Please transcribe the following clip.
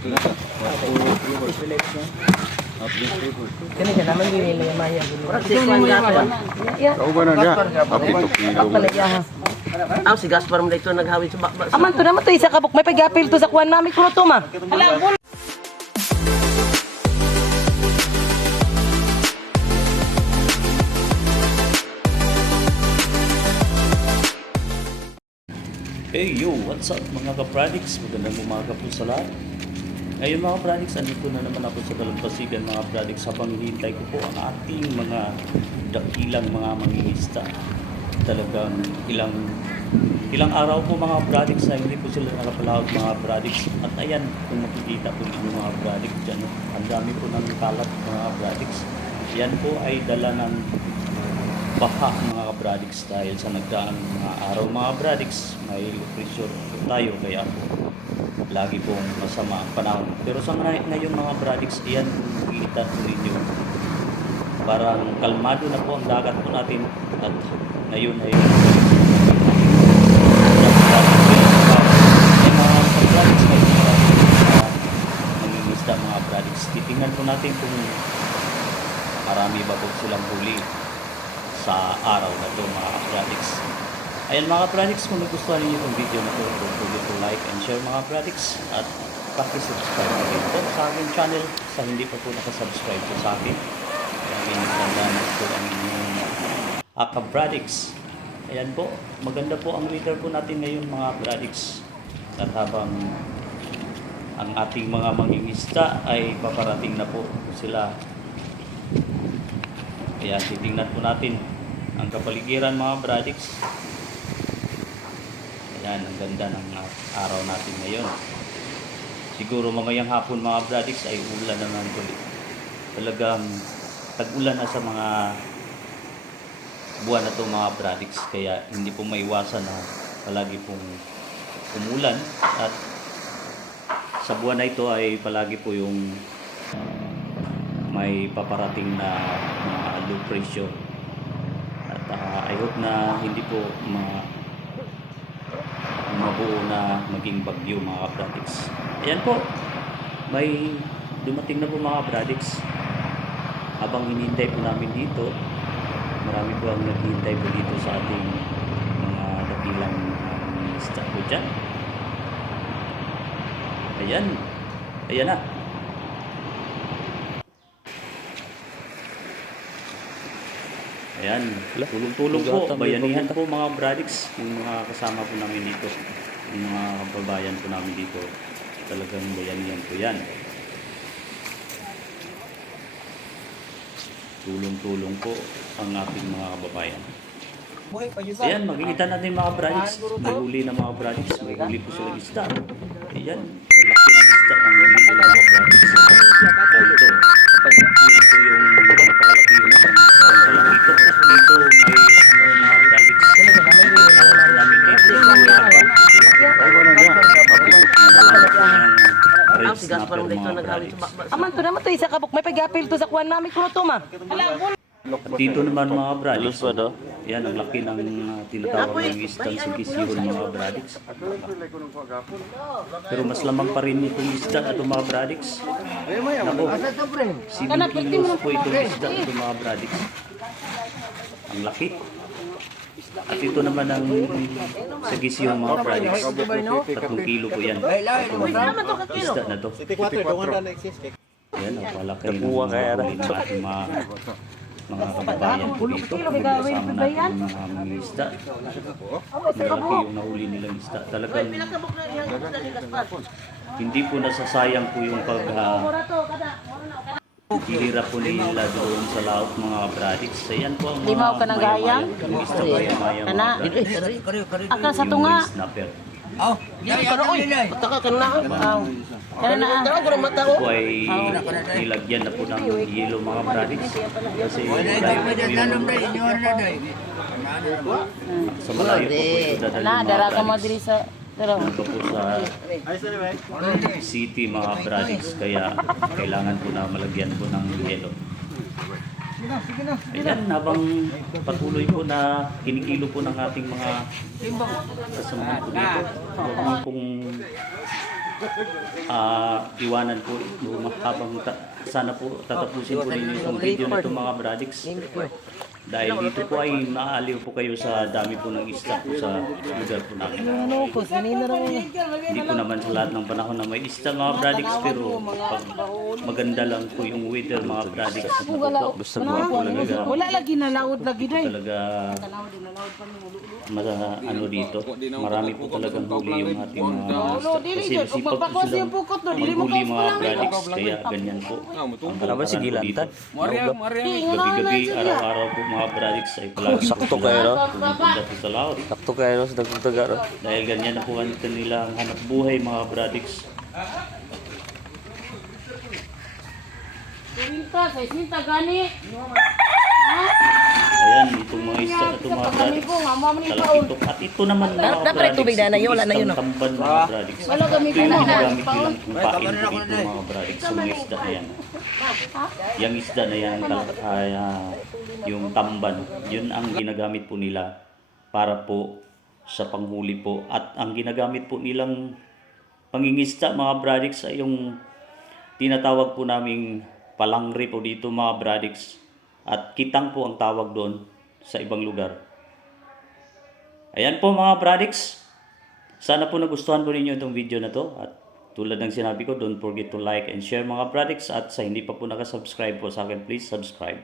Kani ka naman binili yung maya. Kauban na niya. Kapito kilo. Aw si Gaspar mo dito naghawid sa bakba. Aman to naman to isa kabuk. May pag-apil to sa kuwan namin kuno to ma. Hey yo, what's up mga ka-products? Magandang umaga po sa lahat. Ngayon mga products, andito na naman ako sa Dalampasigan mga products habang hinihintay ko po ang ating mga dakilang mga mangingisda. Talagang ilang araw po mga products na hindi po sila nakapalahod mga products. At ayan, kung makikita po yung mga products dyan, ang dami po ng kalat mga products. Yan po ay dala ng baha mga ka-products dahil sa nagdaang mga araw mga products may pressure tayo kaya po lagi pong masama ang panahon. Pero sa ngayon mga products, iyan kung makikita po ninyo parang kalmado na po ang dagat po natin at ngayon ay mga ka-products may mangingisda mga products. Titingnan po natin kung marami ba po silang huli sa araw na ito mga ka-products. Ayan mga ka-products, kung nagustuhan niyo itong video na ito, don't forget to like and share mga ka-products at pakisubscribe na rin po sa aking channel sa hindi pa po nakasubscribe po sa akin. Kaya tandaan po ang inyong ka-products. Ayan po, maganda po ang weather po natin ngayon mga ka-products. At habang ang ating mga mangingisda ay paparating na po sila. Kaya titingnan po natin ang kapaligiran mga products. Ayan, ang ganda ng araw natin ngayon. Siguro mamayang hapon mga products ay ulan na naman tuloy. Talagang tag-ulan na sa mga buwan na ito mga products. Kaya hindi po maiwasan na palagi pong umulan. At sa buwan na ito ay palagi po yung may paparating na low pressure at I hope na hindi po mabuo na maging bagyo mga ka-products. Ayan po, may dumating na po mga ka-products. Habang hinihintay po namin dito, marami po ang naghihintay po dito sa ating mga dakilang isda po dyan. Ayan na. Ayan, tulong-tulong po, bayanihan po mga products, yung mga kasama po namin dito, yung mga kababayan po namin dito, talagang bayanihan po yan. Tulong-tulong po ang ating mga kababayan. Ayan, makikita natin mga products, may huli na mga products, may huli po sila isda. Ayan, laki ng isda ng huli nila mga products. Ito yung napakalaki yung dito may mga products namin dito. Kauban na niya. Aw si Gaspar mo dito naghawid sa bakba. Aman to naman to isa kabuk. May pag-apil to sa kuwan namin kuno to ma. Dito naman mga products, yan ang laki ng tinatawag ng isdang sigisihon mga products. Pero mas lamang pa rin itong isda at mga products. Naku, 7 kilos po itong isda at mga products. Ang laki. At ito naman ang sigisihon mga products. 3 kilo po yan. Itong isda na to. Yan ang palaki ng mga kababayan po dito. Kasama natin mga mangisda. Malaki yung nahuli nilang isda. Talagang hindi po nasasayang po yung hihirap po nila doon sa laot mga products. Ayan po ang mga mayang-mayang. Yung isda mayang-mayang mga products. Aka sa tunga. Yung snapper. Taka ka na. Ito po ay nilagyan na po ng yelo mga products. Kasi sa malayo po po ito dadalhin mga products. Ito po sa city mga products. Kaya kailangan po na malagyan po ng yelo. Ayan, habang patuloy po na kinikilo po ng ating mga kasamahan po dito. Huwag mo pong iwanan po ito habang sana po tatapusin po ninyo itong video na ito mga Bradics. Dahil dito po ay naaaliw po kayo sa dami po ng isda po sa lugar po namin. Ano ko, sinina raw niya. Hindi po naman sa lahat ng panahon na may isda mga Bradics, pero pag maganda lang po yung weather mga Bradics, gusto po talaga Wala lagi nalaod lagi day. talaga ano dito, marami po talagang huli yung ating mga kasi masipag po sila maghuli mga Bradics, kaya ganyan po ang paraan po dito. Gabi-gabi, araw-araw po mga Bradics ay palagi Sakto po kayo, no? pumupunta po sa laot. Sakto kayo no, sa dagdag no? Dahil ganyan na po ang kanilang hanap buhay mga Bradics. Ayan, itong mga isda na itong mga Bradics. Talakitok. At ito naman mga Dapat ay tubig na yun, wala na yun, no? tamban mga Bradics. Ito yung ginagamit nilang pain po dito mga Bradics sa mga isda na yan. Yung isda na yan, yung tamban, yun ang ginagamit po nila para po sa panghuli po. At ang ginagamit po nilang pangingisda mga Bradics ay yung tinatawag po naming palangri po dito mga Bradics. At kitang po ang tawag doon sa ibang lugar. Ayan po mga Bradics. Sana po nagustuhan po ninyo itong video na to. At tulad ng sinabi ko, don't forget to like and share mga Bradics. At sa hindi pa po nakasubscribe po sa akin, please subscribe.